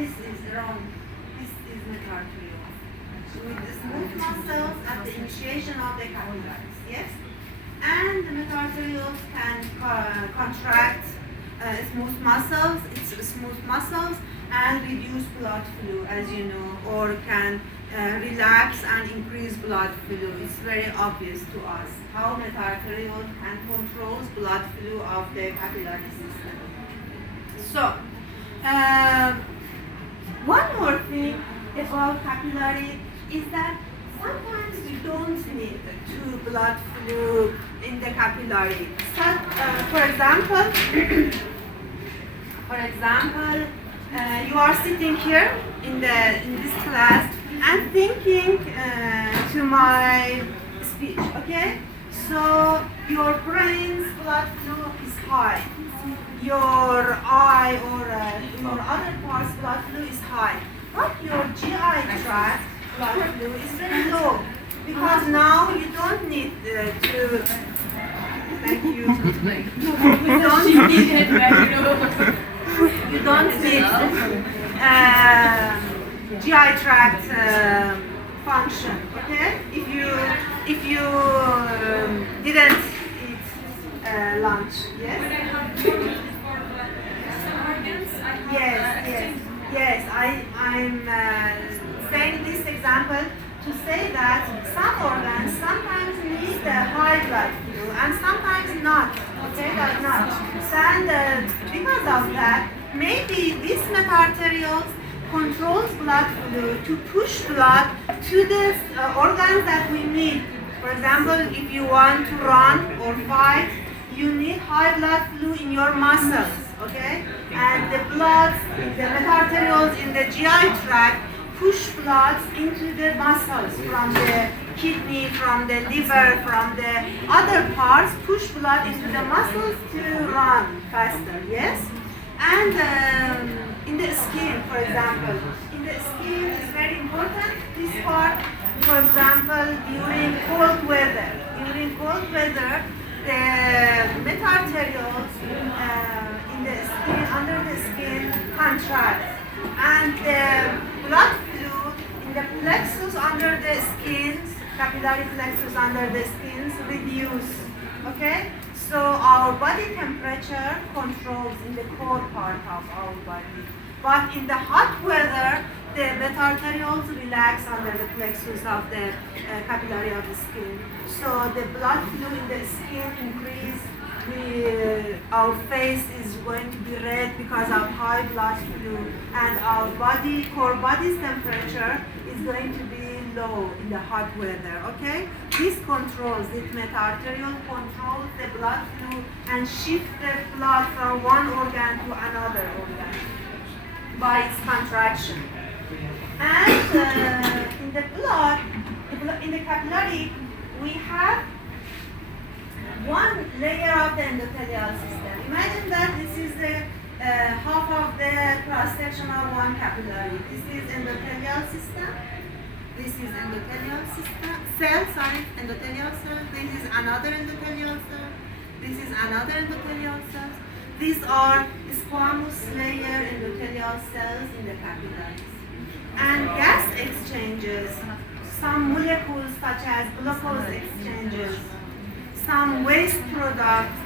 this is wrong. This is meta-arterioles. With the smooth muscles at the initiation of the capillaries, yes? And the meta-arterioles can contract smooth muscles and reduce blood flow, as you know, or can relax and increase blood flow. It's very obvious to us how meta-arteriole can control blood flow of the capillary system. So, one more thing about capillary is that sometimes we don't need to blood flow in the capillary. So, for example, you are sitting here in this class and thinking to my speech, okay? So your brain's blood flow is high. Your eye or your other parts blood flow is high. But your GI tract blood flow is very low. Because now you don't need to... Thank you. You don't need GI tract function, okay? If you didn't eat lunch, yes? Yes. I'm saying this example to say that some organs sometimes need a high blood flow and sometimes not, okay, like not. And because of that, maybe this meta-arterioles controls blood flow to push blood to the organs that we need. For example, if you want to run or fight, you need high blood flow in your muscles, okay? And the meta-arterioles in the GI tract push blood into the muscles from the kidney, from the liver, from the other parts, push blood into the muscles to run faster, yes? And in the skin, for example, in the skin is very important, this part, for example, during cold weather. During cold weather, the meta-arterioles in the skin, under the skin, contract, and the blood flow in the plexus under the skins, capillary plexus under the skins, reduce. Okay, so our body temperature controls in the cold part of our body, but in the hot weather, the meta-arterioles relax under the plexus of the capillary of the skin. So the blood flow in the skin increase. Our face is going to be red because of high blood flow, and our core body's temperature is going to be low in the hot weather. Okay, this controls, this meta-arteriole controls the blood flow and shift the blood from one organ to another organ by its contraction. And in the blood, in the capillary, we have one layer of the endothelial system. Imagine that this is the half of the cross-section of one capillary. This is endothelial system. This is endothelial endothelial cell. This is another endothelial cell. This is another endothelial cell. These are squamous layer endothelial cells in the capillaries. And gas exchanges, some molecules such as glucose exchanges, some waste products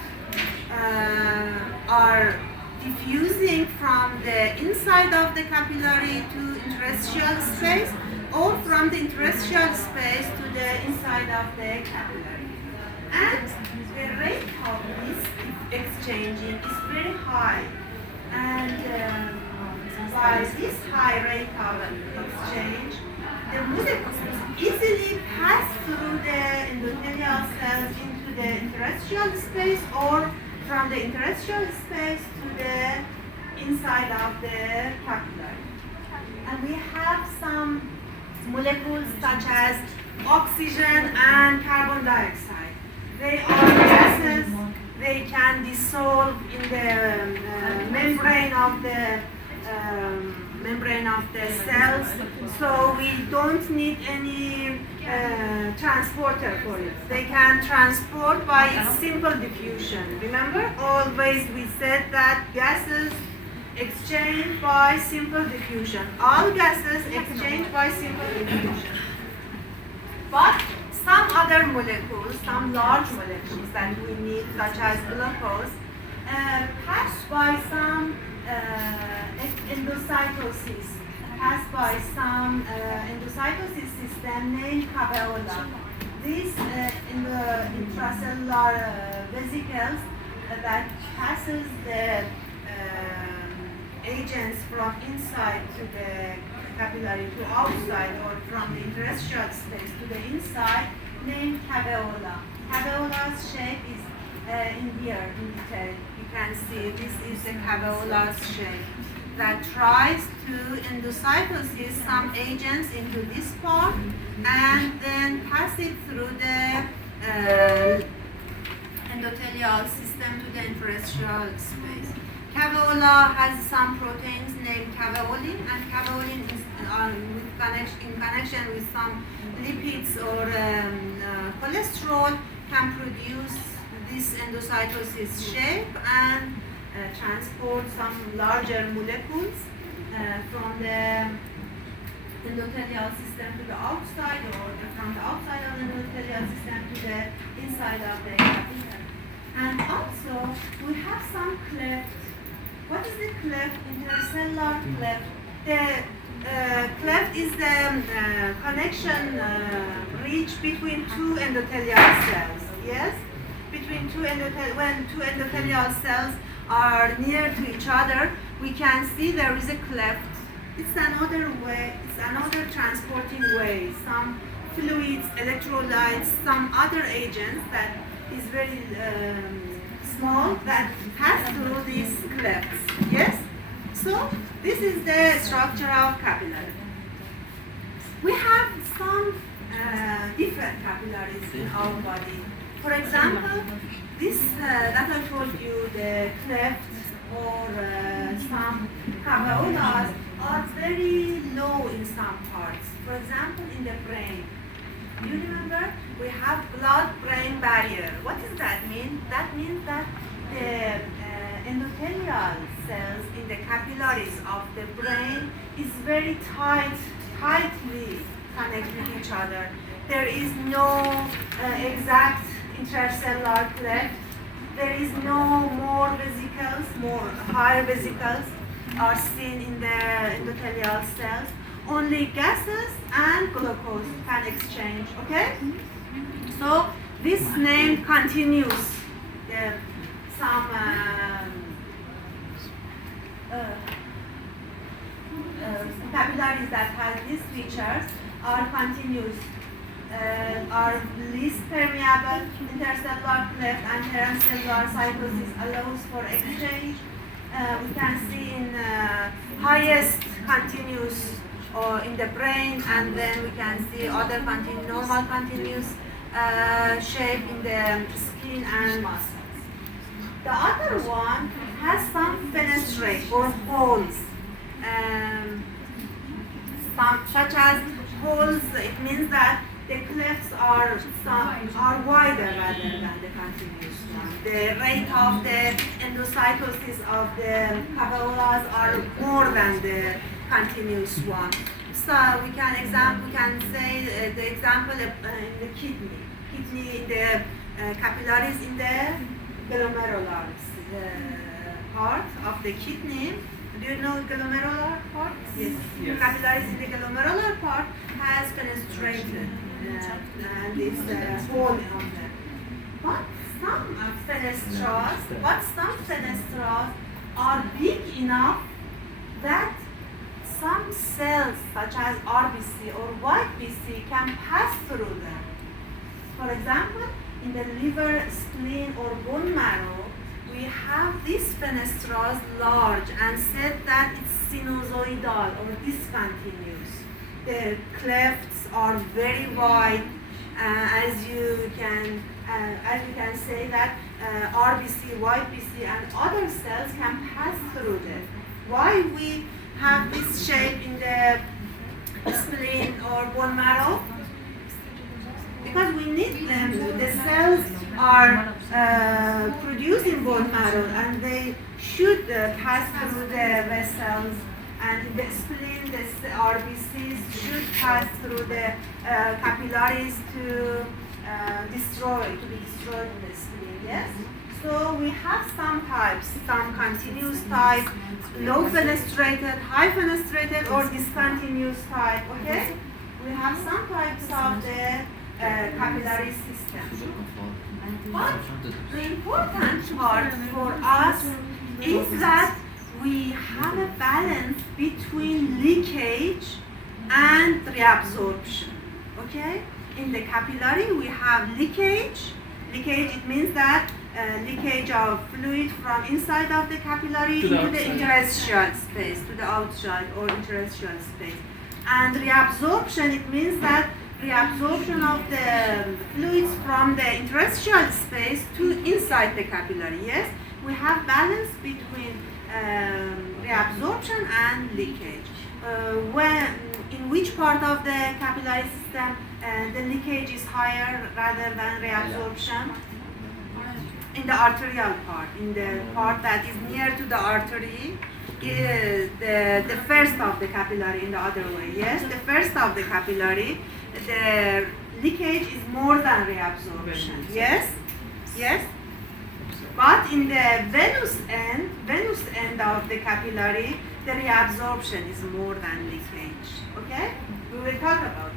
are diffusing from the inside of the capillary to interstitial space, or from the interstitial space to the inside of the capillary. And the rate of this exchanging is very high. And by this high rate of exchange, the molecules easily pass through the endothelial cells into the interstitial space, or from the interstitial space to the inside of the capillary. And we have some molecules such as oxygen and carbon dioxide. They are gases. They can dissolve in the membrane of the cells, so we don't need any transporter for it. They can transport by its simple diffusion. Remember, always we said that gases exchange by simple diffusion. All gases exchange by simple diffusion. But some other molecules, some large molecules that we need, such as glucose, pass by some endocytosis, endocytosis system named caveola. These in the intracellular vesicles that passes the agents from inside to the capillary to outside, or from the interstitial space to the inside, named caveola. Caveola's shape is in here in detail. You can see this is the caveola's shape that tries to endocytose some agents into this part and then pass it through the endothelial system to the interstitial space. Caveola has some proteins named caveolin, and caveolin is in connection with some lipids or cholesterol can produce this endocytosis shape and transport some larger molecules from the endothelial system to the outside, or from the outside of the endothelial system to the inside of the capillary. And also, we have some cleft. What is the cleft? Intercellular cleft. The cleft is the connection bridge between two endothelial cells. Yes, between when two endothelial cells are near to each other, we can see there is a cleft. It's another way. It's another transporting way. Some fluids, electrolytes, some other agents that is very small that pass through these clefts. Yes? So this is the structure of capillary. We have some different capillaries in our body. For example, this that I told you, the cleft or some caveolas are very low in some parts. For example, in the brain. You remember we have blood-brain barrier. What does that mean? That means that the endothelial cells in the capillaries of the brain is very tightly connected with each other. There is no exact intercellular cleft. There is no more vesicles, more higher vesicles are seen in the endothelial cells. Only gases and glucose can exchange, okay? So this name continues. Some capillaries that have these features are continuous, are least permeable. Intercellular cleft and paracellular cytosis allows for exchange. We can see in highest continuous or in the brain, and then we can see other normal continuous shape in the skin and muscles. The other one has some fenestrate or holes, such as holes. It means that the clefts are wider rather than the continuous one. The rate of the endocytosis of the caveolas are more than the continuous one. So we can say the example in the kidney in the capillaries in the glomerular part of the kidney. Do you know glomerular part? Yes. Capillaries in the glomerular part has fenestrated and this hole on them. But some fenestras are big enough that some cells such as RBC or white BC can pass through them. For example, in the liver, spleen or bone marrow, we have these fenestras large and said that it's sinusoidal or discontinuous. The clefts are very wide, as you can say that RBC, white BC and other cells can pass through them. Why we have this shape in the spleen or bone marrow? Because we need them. The cells are produce in bone marrow, and they should pass through the vessels, and the spleen, the RBCs should pass through the capillaries to be destroyed in the spleen, yes? So we have some types, some continuous type, low fenestrated, high fenestrated, or discontinuous type, okay? We have some types of the capillary system. But the important part for us is that we have a balance between leakage and reabsorption, okay? In the capillary, we have leakage. Leakage, it means that leakage of fluid from inside of the capillary into the interstitial space, to the outside or interstitial space. And reabsorption, it means that reabsorption of the fluids from the interstitial space to inside the capillary, yes? We have balance between reabsorption and leakage. In which part of the capillary system the leakage is higher rather than reabsorption? In the arterial part, in the part that is near to the artery, the first of the capillary in the other way, yes? The first of the capillary, the leakage is more than reabsorption, yes? Yes? But in the venous end of the capillary, the reabsorption is more than leakage, okay? We will talk about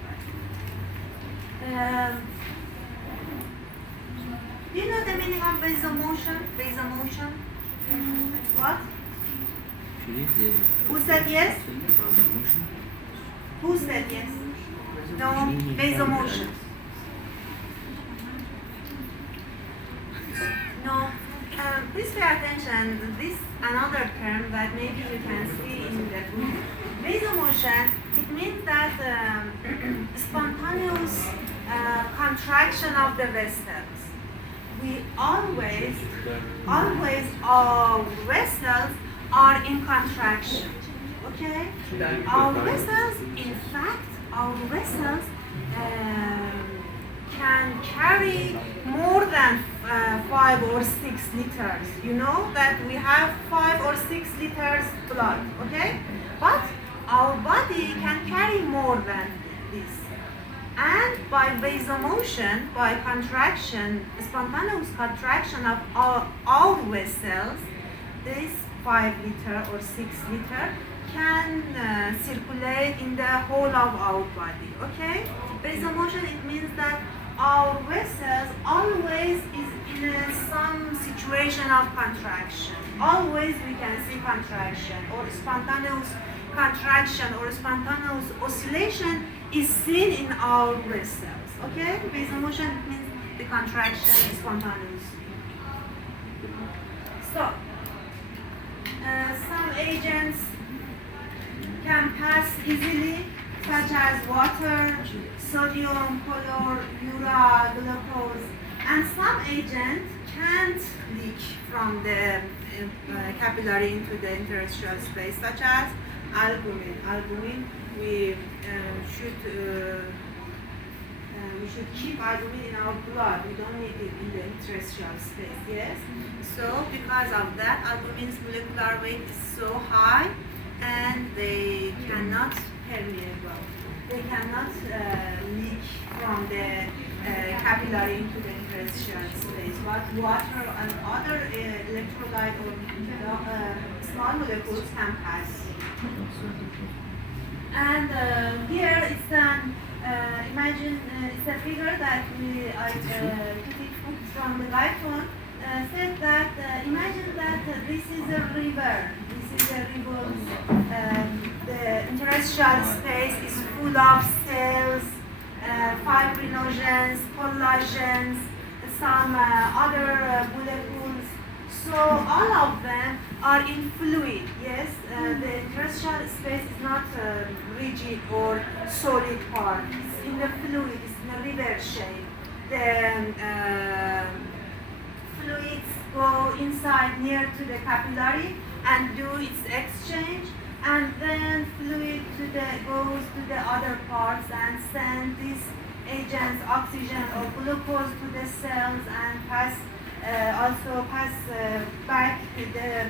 that. Do you know the meaning of vasomotion? Vasomotion? What? Who said yes? Who said yes? No, vasomotion. No. Please pay attention. This another term that maybe you can see in the book. Vasomotion, it means that spontaneous contraction of the vessels. We always our vessels are in contraction, okay? Our vessels, in fact, our vessels can carry more than 5 or 6 liters. You know that we have 5 or 6 liters blood, okay? But our body can carry more than this. And by vasomotion, by contraction, spontaneous contraction of our vessels, this 5 liter or 6 liter can circulate in the whole of our body, okay? Vasomotion, it means that our vessels always is in some situation of contraction. Always we can see contraction or spontaneous contraction or spontaneous oscillation is seen in our vessels, okay? Vasomotion means the contraction is spontaneous. So, some agents can pass easily, such as water, sodium, color, urea, glucose, and some agents can't leak from the capillary into the interstitial space, such as albumin. Albumin, we should keep albumin in our blood. We don't need it in the interstitial space, yes? So because of that, albumin's molecular weight is so high and they cannot permeable. They cannot leak from the capillary into the interstitial space. But water and other electrolyte or small molecules can pass. And here it's an imagine it's a figure that I took it from the iPhone. Said that imagine that this is a river. This is a river. The interstitial space is full of cells, fibrinogens, collagens, some other molecules. So all of them are in fluid. Yes, the interstitial space is not rigid or solid part. It's in the fluid. It's in a river shape. The fluids go inside near to the capillary and do its exchange, and then fluid goes to the other parts and send these agents, oxygen or glucose, to the cells and pass also pass back the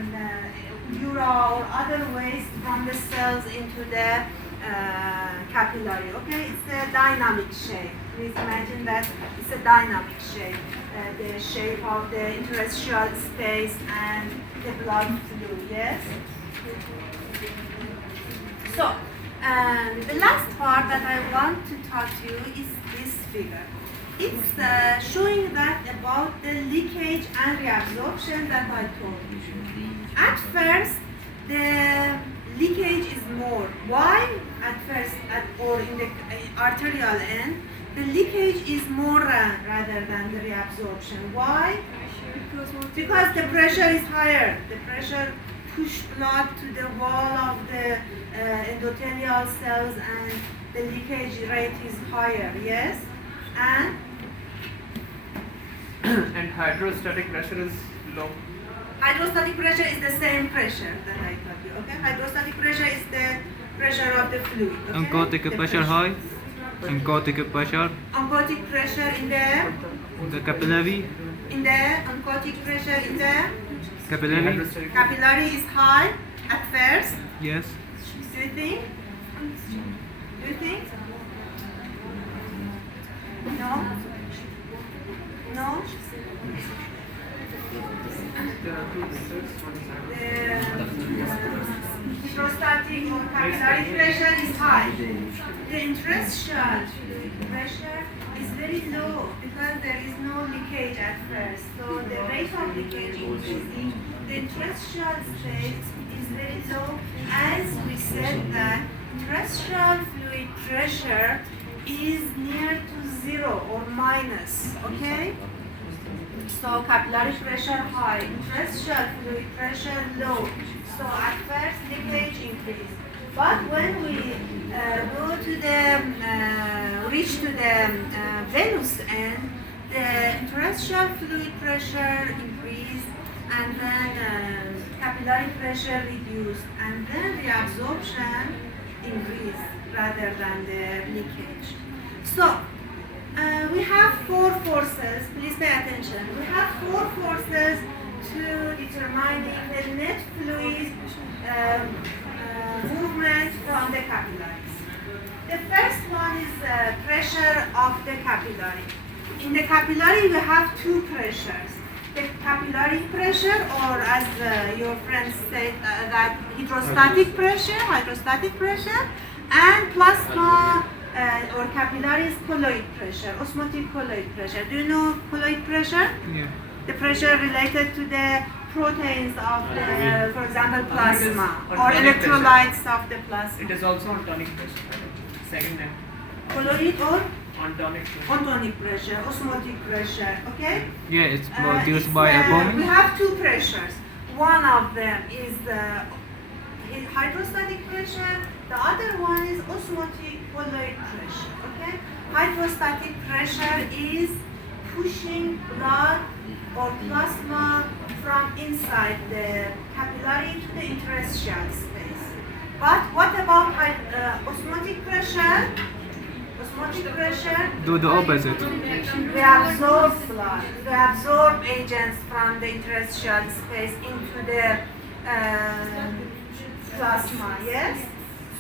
ura or other waste from the cells into the capillary. Okay, it's a dynamic shape. Please imagine that it's a dynamic shape. The shape of the interstitial space and the blood flow. Yes. So, the last part that I want to talk to you is this figure. It's showing that about the leakage and reabsorption that I told you. At first, the leakage is more. Why? At first, or in the arterial end, the leakage is more rather than the reabsorption. Why? Because the pressure is higher. The pressure push blood to the wall of the endothelial cells and the leakage rate is higher, yes? And and hydrostatic pressure is low. Hydrostatic pressure is the same pressure that I told you, okay? Hydrostatic pressure is the pressure of the fluid, okay? Oncotic pressure high. Oncotic pressure. Oncotic pressure in The capillary. oncotic pressure in the Capillary. capillary is high at first. Yes. Do you think? Do you think? No? No? There are two methods. One is The hydrostatic or capillary pressure is high. The interstitial pressure is very low because there is no leakage at first. So the rate of leakage increasing. The interstitial space is very low. As we said that interstitial fluid pressure is near to zero or minus. Okay? So capillary pressure high, interstitial fluid pressure low. So at first leakage increase. But when we go to the reach to the venous end, the interstitial fluid pressure increase, and then capillary pressure reduced, and then reabsorption increase rather than the leakage. So we have four forces. Please pay attention. We have four forces to determining the net fluid movement from the capillaries. The first one is pressure of the capillary. In the capillary, we have two pressures. The capillary pressure, or as your friends said, that hydrostatic pressure, and plasma or capillaries colloid pressure, osmotic colloid pressure. Do you know colloid pressure? Yeah. The pressure related to the proteins of the, for example, plasma or Ontonic electrolytes of the plasma. It is also on tonic pressure. Second name. Colloid or On tonic pressure. ontonic pressure, osmotic pressure, okay? Yeah, it's It's, produced by we albumin. have two pressures. One of them is hydrostatic pressure, the other one is osmotic colloid pressure, okay? Hydrostatic pressure is pushing blood or plasma from inside the capillary to the interstitial space. But what about osmotic pressure? Osmotic pressure, Do the opposite. we absorb blood, we absorb agents from the interstitial space into the plasma, yes?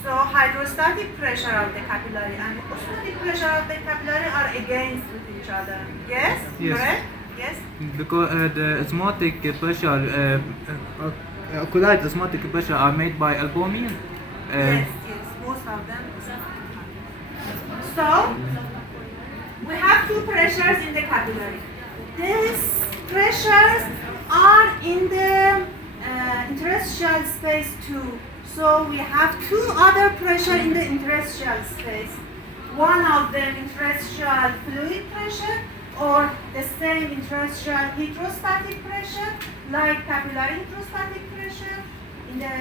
So hydrostatic pressure of the capillary and osmotic pressure of the capillary are against with each other. Yes? Yes. Correct? Yes? Because the osmotic pressure, colloid osmotic pressure are made by albumin. Yes, most of them. So, we have two pressures in the capillary. These pressures are in the interstitial space too. So we have two other pressure in the interstitial space. One of them interstitial fluid pressure, or the same interstitial hydrostatic pressure, like capillary hydrostatic pressure. In the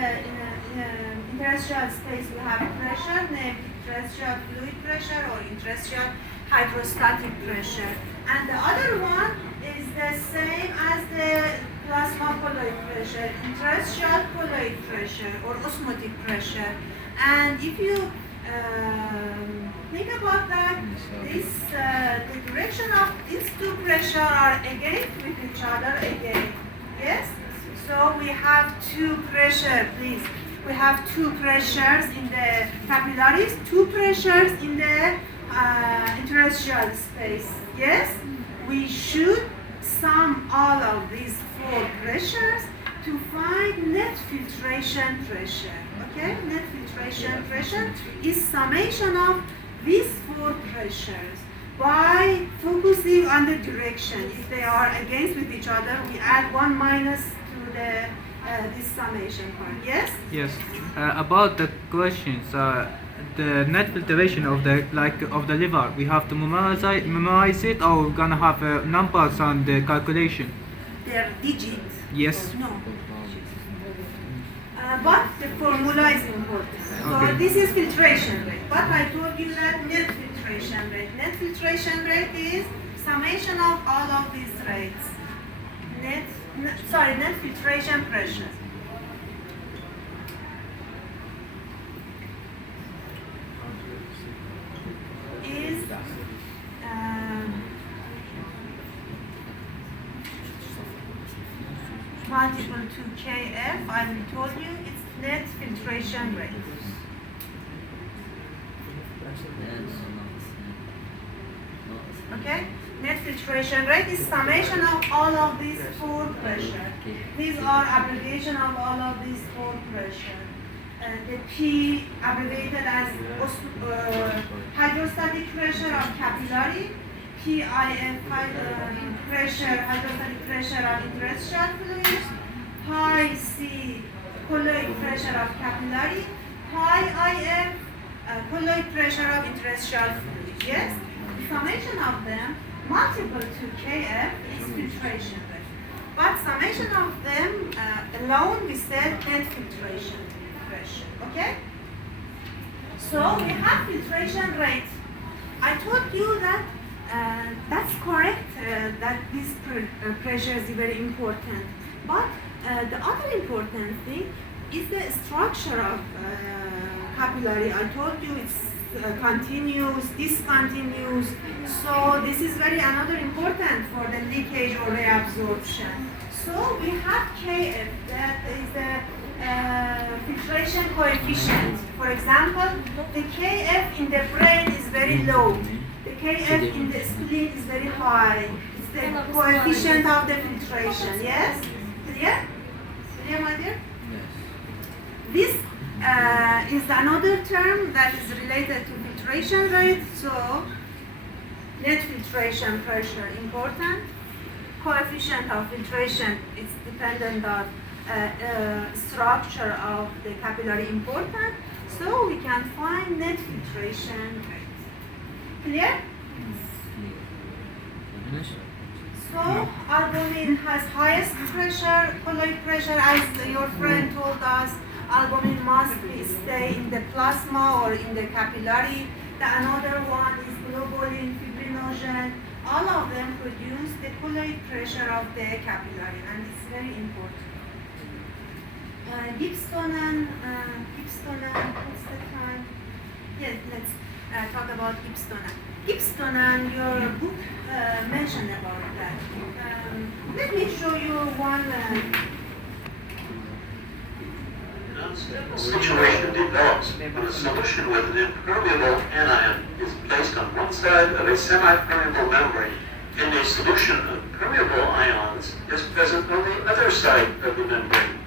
interstitial space we have pressure named interstitial fluid pressure or interstitial hydrostatic pressure. And the other one is the same as the plasma colloid pressure, interstitial colloid pressure or osmotic pressure. And if you think about that. The direction of these two pressures are against with each other again. Yes? So we have two pressures, please. We have two pressures in the capillaries, two pressures in the interstitial space. Yes? We should sum all of these four pressures to find net filtration pressure. Okay? Net filtration pressure is summation of these four pressures. By focusing on the direction, if they are against with each other, we add 1 minus to the this summation part. Yes? Yes. About the questions, the net filtration of the of the liver, we have to memorize it, or we're gonna have numbers on the calculation. Their digits. Yes. No. But the formula is important. Okay. So this is filtration rate. But I told you that net filtration rate. Net filtration rate is summation of all of these rates. Net filtration pressure. Is multiple to Kf. I will told you it's net filtration rate. Okay? Net filtration rate is summation of all of these four pressures. These are abbreviation of all of these four pressures. The P abbreviated as hydrostatic pressure of capillary, PIF pressure, hydrostatic pressure of interstitial fluid, high C colloid pressure of capillary, high IF colloid pressure of interstitial fluid. Yes? The summation of them multiple to Kf is filtration rate. But summation of them alone we said net filtration pressure. Okay? So we have filtration rate. I told you that that's correct, that this pressure is very important. But the other important thing is the structure of capillary. I told you it's continuous, discontinuous. So this is very another important for the leakage or reabsorption. So we have Kf, that is the filtration coefficient. For example, the Kf in the brain is very low. The Kf in the spleen is very high. It's the coefficient of the filtration. Yes? Clear? Clear, my dear? This is another term that is related to filtration rate. So, net filtration pressure important. Coefficient of filtration is dependent on structure of the capillary important. So we can find net filtration rate. Clear? So albumin has highest pressure, colloid pressure, as your friend told us. Albumin must stay in the plasma or in the capillary. The another one is globulin, fibrinogen. All of them produce the colloid pressure of the capillary, and it's very important. Gibstonen, what's the time? Yes, let's talk about Gibstonen. Gibstonen, your book mentioned about that. Let me show you one. An unstable situation develops when a solution with an impermeable anion is placed on one side of a semi-permeable membrane, and a solution of permeable ions is present on the other side of the membrane.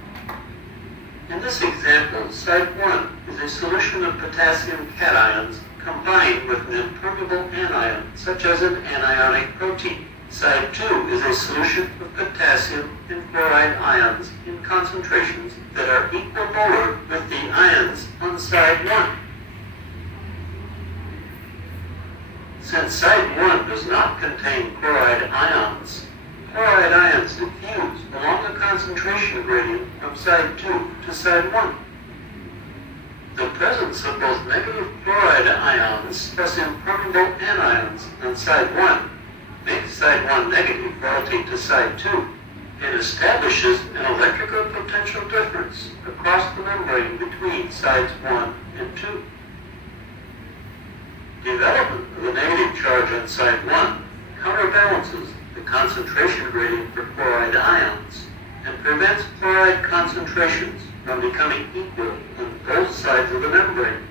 In this example, side 1 is a solution of potassium cations combined with an impermeable anion, such as an anionic protein. Side 2 is a solution of potassium and chloride ions in concentrations that are equimolar with the ions on side 1. Since side 1 does not contain chloride ions diffuse along the concentration gradient from side 2 to side 1. The presence of both negative chloride ions plus impermeable anions on side 1 makes side 1 negative relative to side 2 and establishes an electrical potential difference across the membrane between sides 1 and 2. Development of a negative charge on side 1 counterbalances the concentration gradient for chloride ions and prevents chloride concentrations from becoming equal on both sides of the membrane.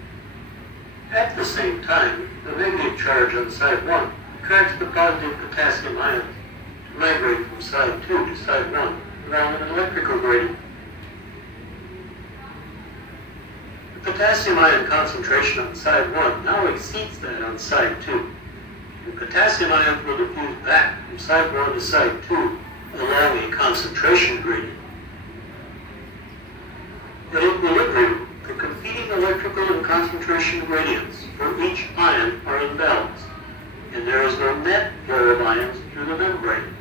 At the same time, the negative charge on side 1 attracts the positive potassium ions to migrate from side 2 to side 1 along an electrical gradient. The potassium ion concentration on side 1 now exceeds that on side 2. The potassium ions will diffuse back from side 1 to side 2 along a concentration gradient. At equilibrium, the competing electrical and concentration gradients for each ion are in balance, and there is no net flow of ions through the membrane.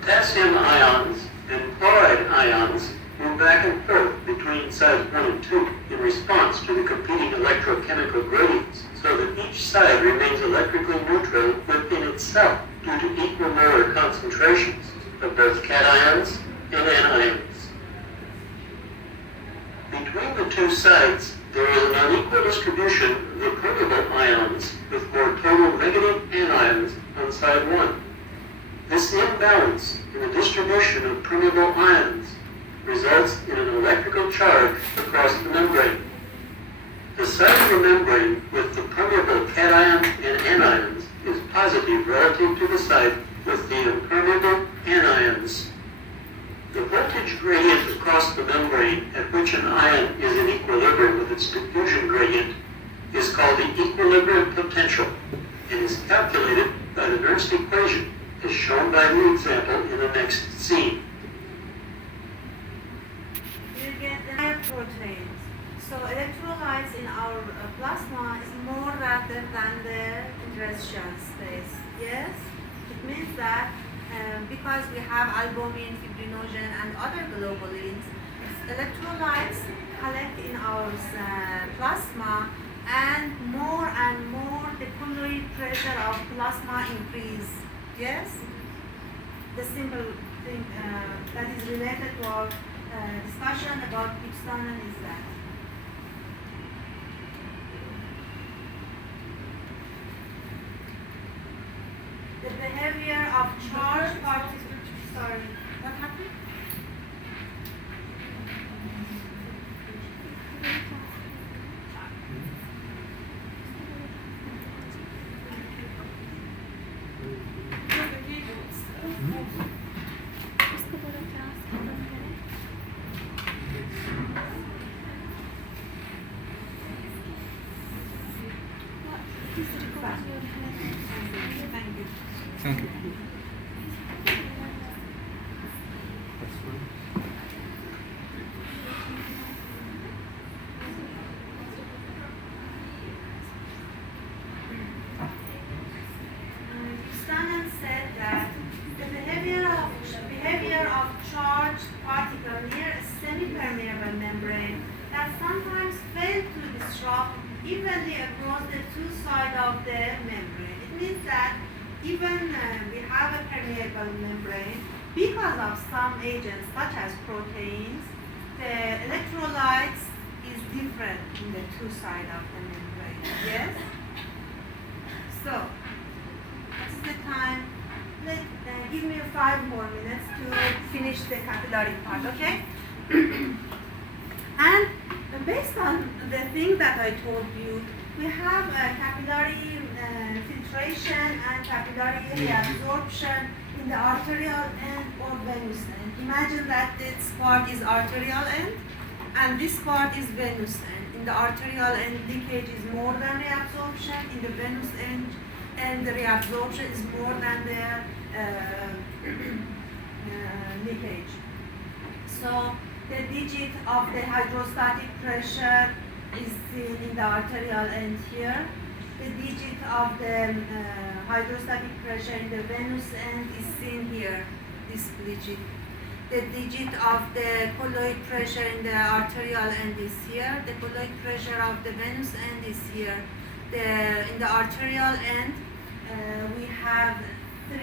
Potassium ions and chloride ions move back and forth between sides 1 and 2 in response to the competing electrochemical gradients, so that each side remains electrically neutral within itself due to equal molar concentrations of both cations and anions. Between the two sides, there is an unequal distribution of the permeable ions with more total negative anions on side 1. This imbalance in the distribution of permeable ions results in an electrical charge across the membrane. The side of the membrane with the permeable cations and anions is positive relative to the side with the impermeable anions. The voltage gradient across the membrane at which an ion is in equilibrium with its diffusion gradient is called the equilibrium potential and is calculated by the Nernst equation as shown by the example in the next scene. You get the higher proteins. So electrolytes in our plasma is more rather than the interstitial space. Yes? It means that because we have albumin, fibrinogen, and other globulins, electrolytes collect in our plasma, and more the colloid pressure of plasma increase. Yes? The simple thing that is related to our discussion about Gibbsonian is that. The behavior of charged particles. Sorry, what happened? Thank you. Gibbsonian said that the behavior of charged particles near a semi-permeable membrane that sometimes fail to disrupt evenly across the two sides of the membrane. It means that even we have a permeable membrane, because of some agents such as proteins, the electrolytes is different in the two sides of the membrane. Yes? So, this is the time. Give me 5 more minutes to finish the capillary part, okay? And based on the thing that I told you, we have capillary filtration and capillary reabsorption in the arterial end or venous end. Imagine that this part is arterial end and this part is venous end. In the arterial end, leakage is more than reabsorption. In the venous end, and the reabsorption is more than the leakage. So the digit of the hydrostatic pressure is seen in the arterial end here. The digit of the hydrostatic pressure in the venous end is seen here, this digit. The digit of the colloid pressure in the arterial end is here. The colloid pressure of the venous end is here. In the arterial end, we have 3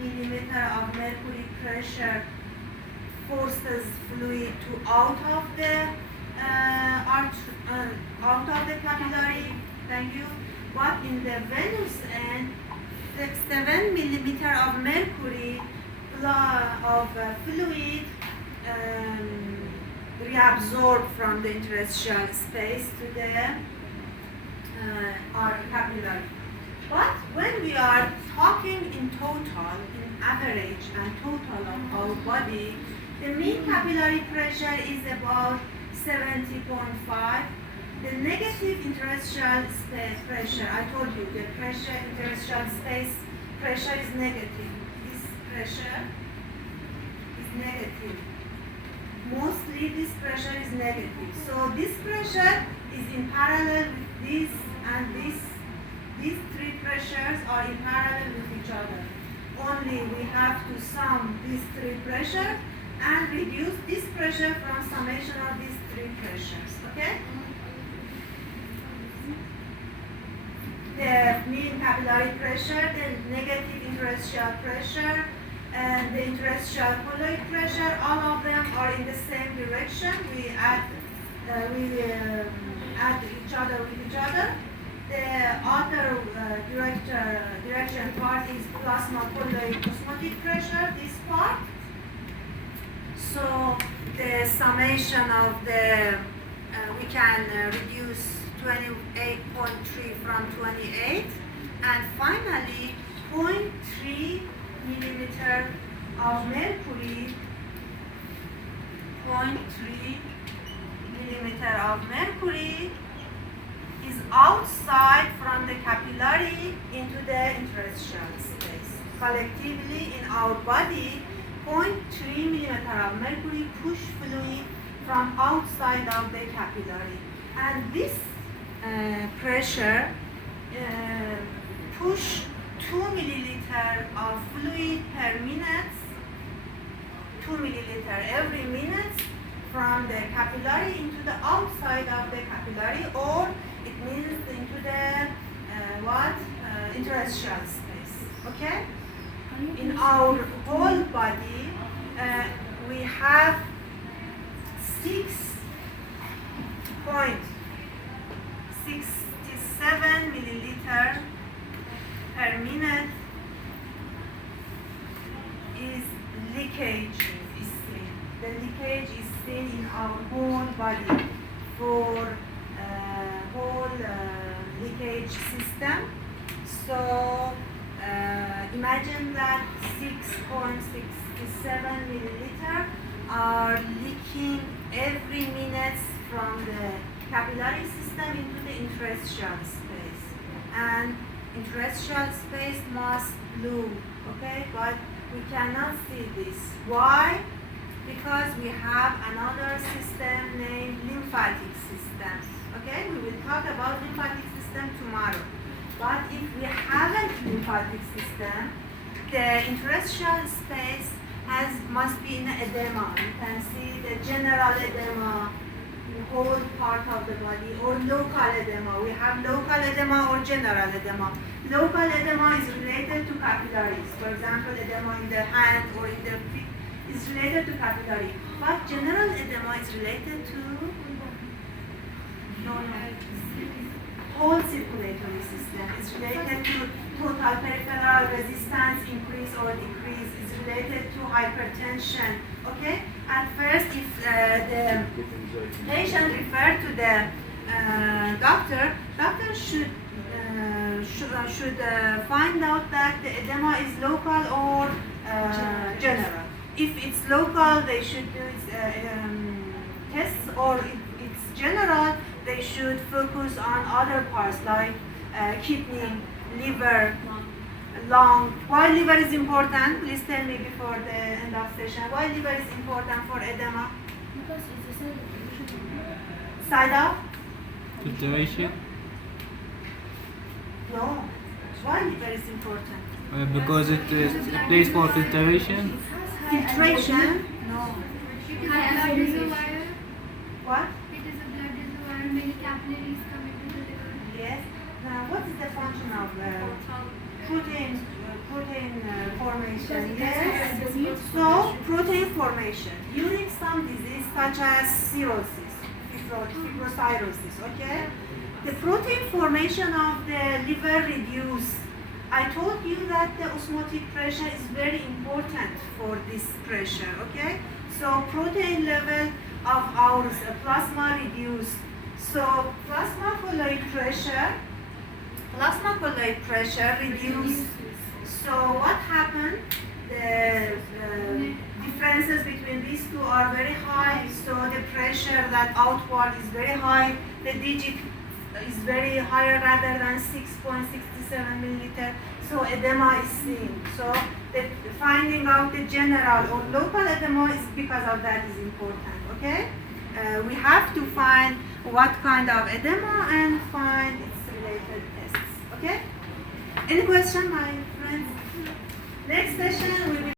millimeter of mercury pressure forces fluid to out of the are out of the capillary, thank you, but in the venous end, the 7 millimeter of mercury of fluid reabsorbed from the interstitial space to the our capillary. But when we are talking in total, in average and total of our body, the mean capillary pressure is about 70.5. The negative interstitial space pressure, I told you, the pressure, interstitial space pressure is negative. This pressure is negative. Mostly this pressure is negative. So this pressure is in parallel with this and this. These three pressures are in parallel with each other. Only we have to sum these three pressures and reduce this pressure from summation of these three pressures. Okay? The mean capillary pressure, the negative interstitial pressure, and the interstitial colloid pressure, all of them are in the same direction. We add each other with each other. The other direction part is plasma colloid osmotic pressure, this part. So the summation of the, we can reduce 28.3 from 28, and finally 0.3 millimeter of mercury, 0.3 millimeter of mercury is outside from the capillary into the interstitial space. Collectively in our body, 0.3 millimeter of mercury push fluid from outside of the capillary. And this pressure push 2 milliliter of fluid per minute, 2 milliliter every minute from the capillary into the outside of the capillary, or it means into the interstitial space. Okay? In our whole body, we have 6.67 milliliter per minute is leakage is seen. The leakage is seen in our whole body for whole leakage system. So imagine that 6.67 milliliter are leaking every minute from the capillary system into the interstitial space. And interstitial space must blue, okay? But we cannot see this. Why? Because we have another system named lymphatic system. Okay, we will talk about lymphatic system tomorrow. But if we have a lymphatic system, the interstitial space must be in edema. You can see the general edema in whole part of the body, or local edema. We have local edema or general edema. Local edema is related to capillaries. For example, edema in the hand or in the feet is related to capillary. But general edema is related to whole circulatory system. It's related to total peripheral resistance increase or decrease. It's related to hypertension. Okay? At first, if the patient referred to the doctor should find out that the edema is local or general. If it's local, they should do tests, or if it's general, they should focus on other parts like kidney, liver, lung. Why liver is important? Please tell me before the end of session. Why liver is important for edema? Because it's a Side of? Filtration. No. Why liver is important? Because it is a place for filtration. Filtration? No. blood reservoir. What? It is a blood reservoir. Many capillaries come into the liver. Yes. Now, what is the function of protein formation? Yes. So, protein formation. During some disease such as cirrhosis, if fibrocirrhosis, okay? The protein formation of the liver reduce. I told you that the osmotic pressure is very important for this pressure, okay? So protein level of our plasma reduce. So plasma colloid pressure reduce. So what happened? The differences between these two are very high. So the pressure that outward is very high. The digit is very higher rather than 6.67 milliliter. So edema is seen. So the finding out the general or local edema is because of that is important. Okay. We have to find what kind of edema and find its related tests. Okay? Any question, my friends? Next session we will